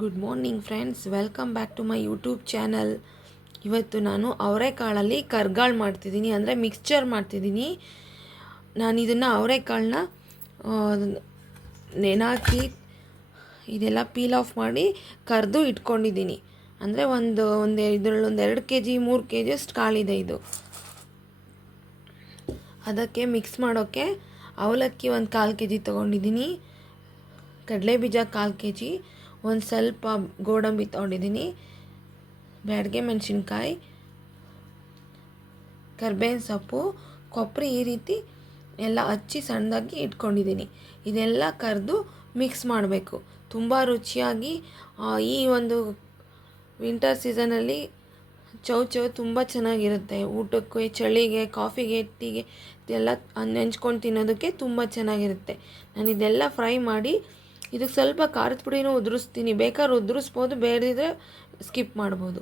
Good morning friends welcome back to my YouTube channel ಇವತ್ತು ನಾನು ಅವರೆಕಾಳಲ್ಲಿ ಕರ್ಗಾಳು ಮಾಡ್ತಿದ್ದೀನಿ, ಅಂದರೆ ಮಿಕ್ಸ್ಚರ್ ಮಾಡ್ತಿದ್ದೀನಿ. ನಾನು ಇದನ್ನು ಅವರೆಕಾಳನ್ನ ನೆನಾಕಿ, ಇದೆಲ್ಲ ಪೀಲ್ ಆಫ್ ಮಾಡಿ ಕರೆದು ಇಟ್ಕೊಂಡಿದ್ದೀನಿ. ಅಂದರೆ ಒಂದು ಒಂದು ಇದರಲ್ಲಿ ಒಂದು ಎರಡು ಕೆ ಜಿ ಮೂರು ಕೆ ಜಿಯಷ್ಟು ಕಾಳಿದೆ ಇದು. ಅದಕ್ಕೆ ಮಿಕ್ಸ್ ಮಾಡೋಕ್ಕೆ ಅವಲಕ್ಕಿ ಒಂದು ಕಾಲು ಕೆ ಜಿ ತೊಗೊಂಡಿದ್ದೀನಿ. ಕಡಲೆ ಬೀಜ ಕಾಲು ಕೆ ಜಿ ಒಂದು ಸ್ವಲ್ಪ ಗೋಡಂಬಿ ತೊಗೊಂಡಿದ್ದೀನಿ. ಬ್ಯಾಡಗೆ ಮೆಣಸಿನ್ಕಾಯಿ, ಕರ್ಬೇವಿನ ಸೊಪ್ಪು ಕೊಬ್ಬರಿ ಈ ರೀತಿ ಎಲ್ಲ ಹಚ್ಚಿ ಸಣ್ಣದಾಗಿ ಇಟ್ಕೊಂಡಿದ್ದೀನಿ. ಇದೆಲ್ಲ ಕರೆದು ಮಿಕ್ಸ್ ಮಾಡಬೇಕು. ತುಂಬ ರುಚಿಯಾಗಿ ಈ ಒಂದು ವಿಂಟರ್ ಸೀಸನಲ್ಲಿ ಚೌ ಚೌ ತುಂಬ ಚೆನ್ನಾಗಿರುತ್ತೆ. ಊಟಕ್ಕೆ, ಚಳಿಗೆ ಕಾಫಿಗೆ ಟೀಗೆ ಇದೆಲ್ಲ ನೆಂಚ್ಕೊಂಡು ತಿನ್ನೋದಕ್ಕೆ ತುಂಬ ಚೆನ್ನಾಗಿರುತ್ತೆ. ನಾನು ಇದೆಲ್ಲ ಫ್ರೈ ಮಾಡಿ ಇದಕ್ಕೆ ಸ್ವಲ್ಪ ಖಾರದ ಪುಡಿನೂ ಉದುರಿಸ್ತೀನಿ. ಬೇಕಾದ್ರೆ ಉದುರಿಸ್ಬೋದು, ಬೇಡದಿದ್ರೆ ಸ್ಕಿಪ್ ಮಾಡ್ಬೋದು.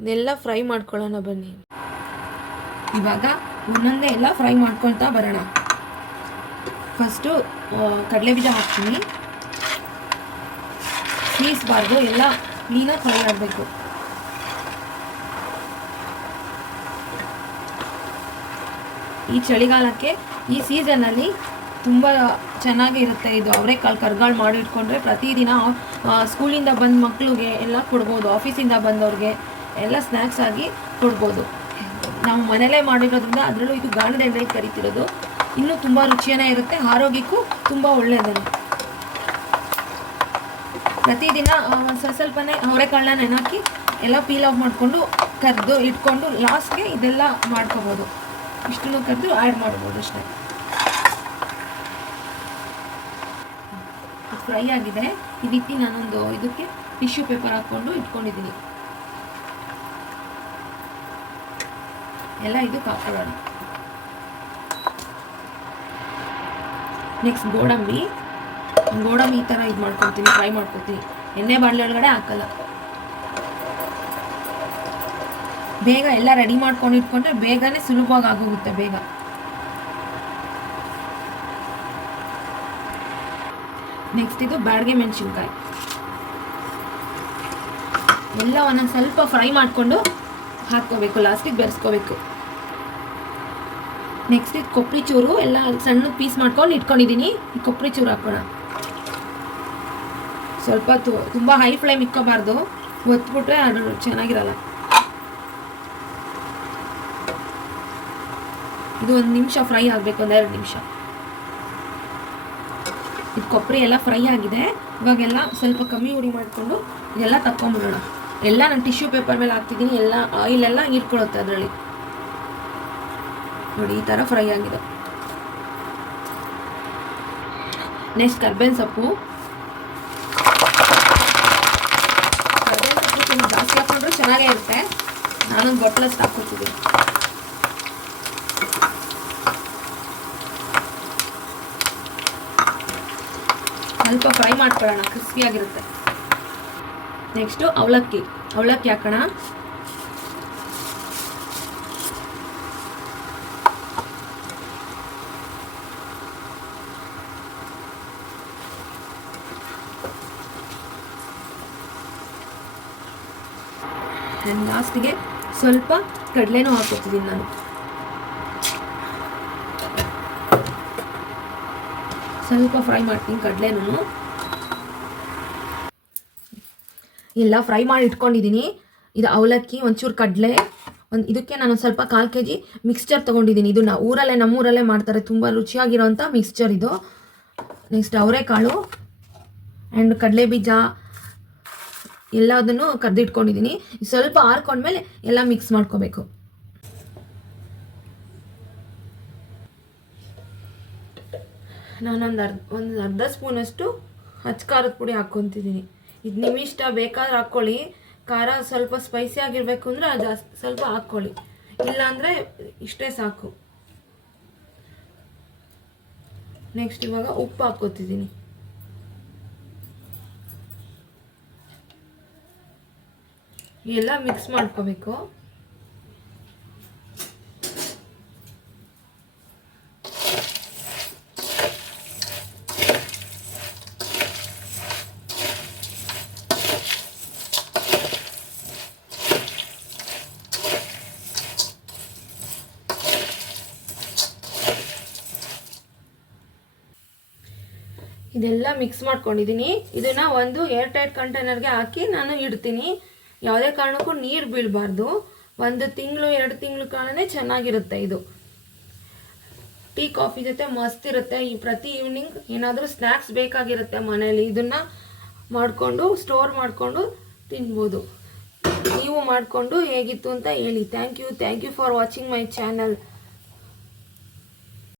ಇದೆಲ್ಲ ಫ್ರೈ ಮಾಡ್ಕೊಳ್ಳೋಣ ಬನ್ನಿ. ಇವಾಗ ಒಂದೊಂದೇ ಎಲ್ಲ ಫ್ರೈ ಮಾಡ್ಕೊಳ್ತಾ ಬರೋಣ. ಫಸ್ಟು ಕಡಲೆ ಬೀಜ ಹಾಕ್ತೀನಿ. ಸೀಸ್ಬಾರ್ದು, ಎಲ್ಲ ಕ್ಲೀನಾಗಿ ಫ್ರೈ ಆಗಬೇಕು ಈ ಚಳಿಗಾಲಕ್ಕೆ ಈ ಸೀಸನಲ್ಲಿ ತುಂಬ ಚೆನ್ನಾಗಿರುತ್ತೆ ಇದು. ಅವರೆಕಾಳು ಕರ್ಗಾಳು ಮಾಡಿ ಇಟ್ಕೊಂಡ್ರೆ ಪ್ರತಿದಿನ ಸ್ಕೂಲಿಂದ ಬಂದ ಮಕ್ಕಳಿಗೆ ಎಲ್ಲ ಕೊಡ್ಬೋದು, ಆಫೀಸಿಂದ ಬಂದವ್ರಿಗೆ ಎಲ್ಲ ಸ್ನ್ಯಾಕ್ಸ್ ಆಗಿ ಕೊಡ್ಬೋದು. ನಾವು ಮನೇಲೇ ಮಾಡಿರೋದ್ರಿಂದ ಅದರಲ್ಲೂ ಇದು ಗಾಣದ ಎಣ್ಣೆ ಕರಿತಿರೋದು. ಇನ್ನೂ ತುಂಬ ರುಚಿಯೇ ಇರುತ್ತೆ, ಆರೋಗ್ಯಕ್ಕೂ ತುಂಬ ಒಳ್ಳೆಯದನ್ನು ಪ್ರತಿದಿನ ಸ್ವಲ್ಪ ಸ್ವಲ್ಪನೇ ಅವರೆಕಾಳನ್ನ ನೆನಾಕಿ ಎಲ್ಲ ಪೀಲ್ ಆಫ್ ಮಾಡಿಕೊಂಡು ಕರೆದು ಇಟ್ಕೊಂಡು ಲಾಸ್ಟ್ಗೆ ಇದೆಲ್ಲ ಮಾಡ್ಕೋಬೋದು. ಇಷ್ಟನ್ನು ಕರೆದು ಆ್ಯಡ್ ಮಾಡ್ಬೋದು ಅಷ್ಟೇ. ಫ್ರೈ ಆಗಿದೆ. ಈ ರೀತಿ ನಾನೊಂದು ಇದಕ್ಕೆ ಟಿಶ್ಯೂ ಪೇಪರ್ ಹಾಕ್ಕೊಂಡು ಇಟ್ಕೊಂಡಿದ್ದೀನಿ. ಎಲ್ಲ ಇದು ಹಾಕೊಳ್ಳೋಣ ನೆಕ್ಸ್ಟ್ ಗೋಡಂಬಿ. ಗೋಡಂಬಿ ಈ ಥರ ಇದು ಮಾಡ್ಕೊತೀನಿ ಫ್ರೈ ಮಾಡ್ಕೊತೀನಿ ಎಣ್ಣೆ ಬಾಣಲೆ ಒಳಗಡೆ ಹಾಕಲ್ಲ. ಬೇಗ ಎಲ್ಲ ರೆಡಿ ಮಾಡ್ಕೊಂಡು ಇಟ್ಕೊಂಡ್ರೆ ಬೇಗನೆ ಸುಲಭವಾಗಿ ಆಗೋಗುತ್ತೆ ಬೇಗ. ನೆಕ್ಸ್ಟ್ ಇದು ಬ್ಯಾಡ್ಗೆ ಮೆಣಸಿನ್ಕಾಯಿ. ಎಲ್ಲ ಒಂದೊಂದು ಸ್ವಲ್ಪ ಫ್ರೈ ಮಾಡಿಕೊಂಡು ಹಾಕ್ಕೋಬೇಕು ಲಾಸ್ಟಿಗೆ ಬೆರೆಸ್ಕೋಬೇಕು. ನೆಕ್ಸ್ಟ್ ಇದು ಕೊಬ್ಬರಿ ಚೂರು, ಎಲ್ಲ ಸಣ್ಣ ಪೀಸ್ ಮಾಡ್ಕೊಂಡು ಇಟ್ಕೊಂಡಿದ್ದೀನಿ ಈ ಕೊಬ್ಬರಿ ಚೂರು ಹಾಕೋಣ. ಸ್ವಲ್ಪ ತುಂಬ ಹೈ ಫ್ಲೇಮ್ ಇಕ್ಕೋಬಾರ್ದು ಒತ್ಬಿಟ್ರೆ ಅದು ಚೆನ್ನಾಗಿರಲ್ಲ. ಇದು ಒಂದು ನಿಮಿಷ ಫ್ರೈ ಆಗಬೇಕು ಒಂದೆರಡು ನಿಮಿಷ. ಕೊಬ್ಬರಿ ಎಲ್ಲ ಫ್ರೈ ಆಗಿದೆ. ಇವಾಗೆಲ್ಲ ಸ್ವಲ್ಪ ಕಮ್ಮಿ ಉರಿ ಮಾಡಿಕೊಂಡು ಇದೆಲ್ಲ ತಕ್ಕೊಂಬಿಡೋಣ. ಎಲ್ಲ ನಾನು ಟಿಶ್ಯೂ ಪೇಪರ್ ಮೇಲೆ ಹಾಕ್ತಿದ್ದೀನಿ. ಎಲ್ಲ ಆಯಿಲ್ ಎಲ್ಲ ಹೀರ್ಕೊಳ್ಳುತ್ತೆ ಅದರಲ್ಲಿ. ನೋಡಿ, ಈ ಥರ ಫ್ರೈ ಆಗಿದೆ. ನೆಕ್ಸ್ಟ್ ಕರ್ಬೇವಿನ ಸೊಪ್ಪು. ಕರ್ಬೇವಿನ ಸೊಪ್ಪು ಜಾಸ್ತಿ ಹಾಕೊಂಡ್ರೆ ಚೆನ್ನಾಗೇ ಇರುತ್ತೆ. ನಾನೊಂದು ಬಟ್ಲಸ್ ಹಾಕ್ಕೊತಿದ್ದೀನಿ ಸ್ವಲ್ಪ ಫ್ರೈ ಮಾಡ್ಕೊಳ್ಳೋಣ ಕ್ರಿಸ್ಪಿಯಾಗಿರುತ್ತೆ ನೆಕ್ಸ್ಟು ಅವಲಕ್ಕಿ. ಅವಲಕ್ಕಿ ಹಾಕೋಣ. ಲಾಸ್ಟಿಗೆ ಸ್ವಲ್ಪ ಕಡಲೆನೂ ಹಾಕೋತಿದ್ದೀನಿ ನಾನು. ಸ್ವಲ್ಪ ಫ್ರೈ ಮಾಡ್ತೀನಿ ನಾನು. ಎಲ್ಲ ಫ್ರೈ ಮಾಡಿ ಇಟ್ಕೊಂಡಿದ್ದೀನಿ. ಇದು ಅವಲಕ್ಕಿ, ಒಂಚೂರು ಕಡಲೆ, ಒಂದು ಇದಕ್ಕೆ ನಾನು ಸ್ವಲ್ಪ ಕಾಲು ಕೆ ಜಿ ಮಿಕ್ಸ್ಚರ್ ತೊಗೊಂಡಿದ್ದೀನಿ. ಇದು ಊರಲ್ಲೇ, ನಮ್ಮೂರಲ್ಲೇ ಮಾಡ್ತಾರೆ. ತುಂಬ ರುಚಿಯಾಗಿರೋವಂಥ ಮಿಕ್ಸ್ಚರ್ ಇದು. ನೆಕ್ಸ್ಟ್ ಅವರೆಕಾಳು ಆ್ಯಂಡ್ ಕಡಲೆ ಬೀಜ ಎಲ್ಲದನ್ನು ಕರೆದಿಟ್ಕೊಂಡಿದ್ದೀನಿ. ಸ್ವಲ್ಪ ಆರ್ಕೊಂಡ್ಮೇಲೆ ಎಲ್ಲ ಮಿಕ್ಸ್ ಮಾಡ್ಕೋಬೇಕು. ನಾನೊಂದು ಅರ್ಧ, ಒಂದು ಅರ್ಧ ಸ್ಪೂನಷ್ಟು ಹಚ್ಚ ಖಾರದ ಪುಡಿ ಹಾಕ್ಕೊತಿದ್ದೀನಿ. ಇದು ನಿಮ್ಮಿಷ್ಟ ಬೇಕಾದ್ರೆ ಹಾಕ್ಕೊಳ್ಳಿ ಖಾರ ಸ್ವಲ್ಪ ಸ್ಪೈಸಿ ಆಗಿರಬೇಕು ಅಂದರೆ ಜಾಸ್ತಿ ಸ್ವಲ್ಪ ಹಾಕ್ಕೊಳ್ಳಿ ಇಲ್ಲಾಂದರೆ ಇಷ್ಟೇ ಸಾಕು. ನೆಕ್ಸ್ಟ್ ಇವಾಗ ಉಪ್ಪು ಹಾಕ್ಕೊತಿದ್ದೀನಿ. ಎಲ್ಲ ಮಿಕ್ಸ್ ಮಾಡ್ಕೋಬೇಕು. ಇದೆಲ್ಲ ಮಿಕ್ಸ್ ಮಾಡ್ಕೊಂಡಿದ್ದೀನಿ ಇದನ್ನು ಒಂದು ಏರ್ ಟೈಟ್ ಕಂಟೈನರ್ಗೆ ಹಾಕಿ ನಾನು ಇಡ್ತೀನಿ. ಯಾವುದೇ ಕಾರಣಕ್ಕೂ ನೀರು ಬೀಳಬಾರ್ದು. ಒಂದು ತಿಂಗಳು, ಎರಡು ತಿಂಗಳು ಕಾಲನೇ ಚೆನ್ನಾಗಿರುತ್ತೆ ಇದು. ಟೀ ಕಾಫಿ ಜೊತೆ ಮಸ್ತ್ ಇರುತ್ತೆ. ಈ ಪ್ರತಿ ಈವ್ನಿಂಗ್ ಏನಾದರೂ ಸ್ನ್ಯಾಕ್ಸ್ ಬೇಕಾಗಿರುತ್ತೆ ಮನೇಲಿ. ಇದನ್ನು ಮಾಡಿಕೊಂಡು ಸ್ಟೋರ್ ಮಾಡಿಕೊಂಡು ತಿನ್ಬೋದು. ನೀವು ಮಾಡಿಕೊಂಡು ಹೇಗಿತ್ತು ಅಂತ ಹೇಳಿ. Thank you thank you for watching my channel